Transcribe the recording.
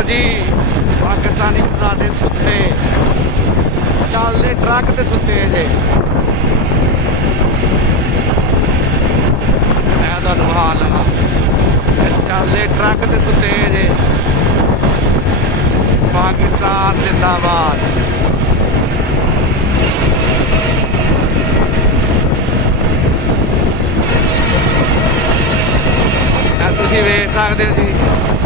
देखो जी पाकिस्तानी मजादे सुते चलते ट्रक ते सुते जे हाल चलते ट्रक ते सुते जे पाकिस्तान जिंदाबाद। तुसीं वेख सकदे हो जी